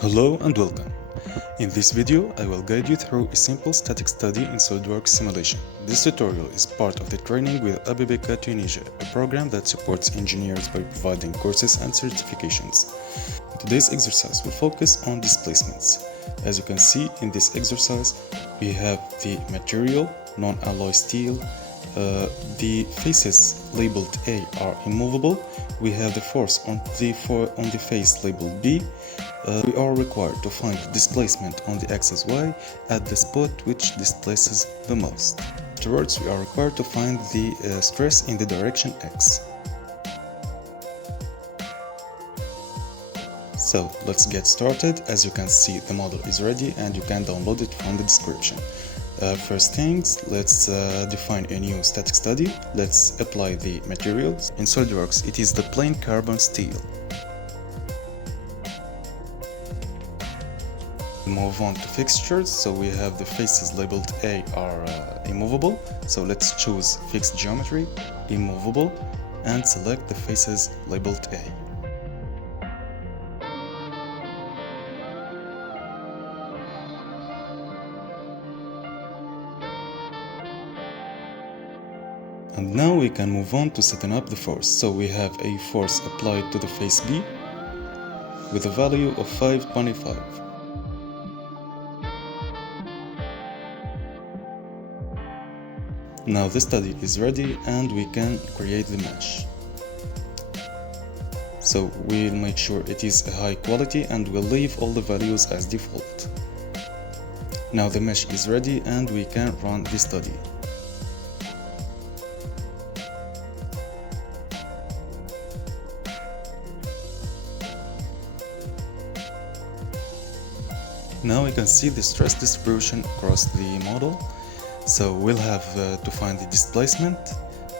Hello and welcome. In this video, I will guide you through a simple static study in SOLIDWORKS Simulation. This tutorial is part of the training with ABBK Tunisia, a program that supports engineers by providing courses and certifications. Today's exercise will focus on displacements. As you can see in this exercise, we have the material, non-alloy steel. The faces labeled A are immovable. We have the force on the face labeled B. We are required to find displacement on the axis Y at the spot which displaces the most. Afterwards, we are required to find the stress in the direction X. So let's get started. As you can see, the model is ready and you can download it from the description. First things, let's define a new static study. Let's apply the materials. In SOLIDWORKS, it is the plain carbon steel. Move on to fixtures. So we have the faces labeled A are immovable. So let's choose fixed geometry, immovable, and select the faces labeled A. And now we can move on to setting up the force. So we have a force applied to the face B with a value of 525. Now the study is ready and we can create the mesh. So we'll make sure it is a high quality and we'll leave all the values as default. Now the mesh is ready and we can run the study. Now we can see the stress distribution across the model. So we'll have to find the displacement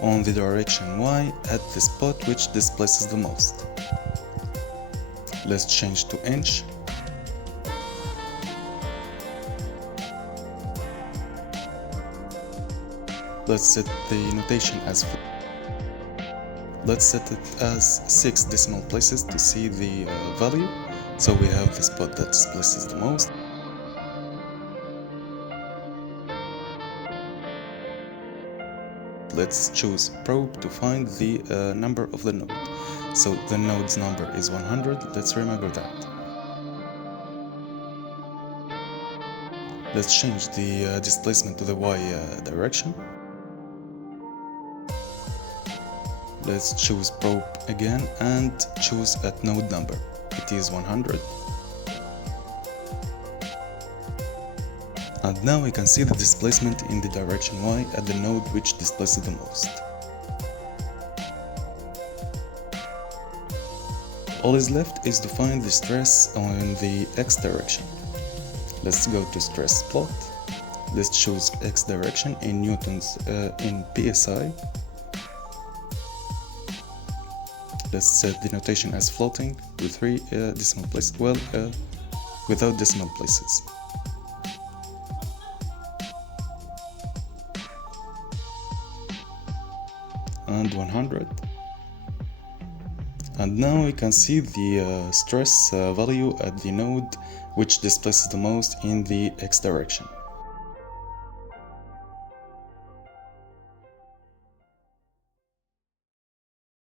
on the direction Y at the spot which displaces the most. Let's change to inch. Let's set the notation as let's set it as 6 decimal places to see the value. So we have the spot that displaces the most. Let's choose probe to find the number of the node. So the node's number is 100. Let's remember that. Let's change the displacement to the Y direction. Let's choose probe again and choose at node number. It is 100. And now we can see the displacement in the direction Y at the node which displaces the most. All is left is to find the stress on the X direction. Let's go to stress plot. Let's choose X direction in newtons in PSI. Let's set the notation as floating with 3 decimal places, without decimal places. And 100. And now we can see the stress value at the node which displaces the most in the X direction.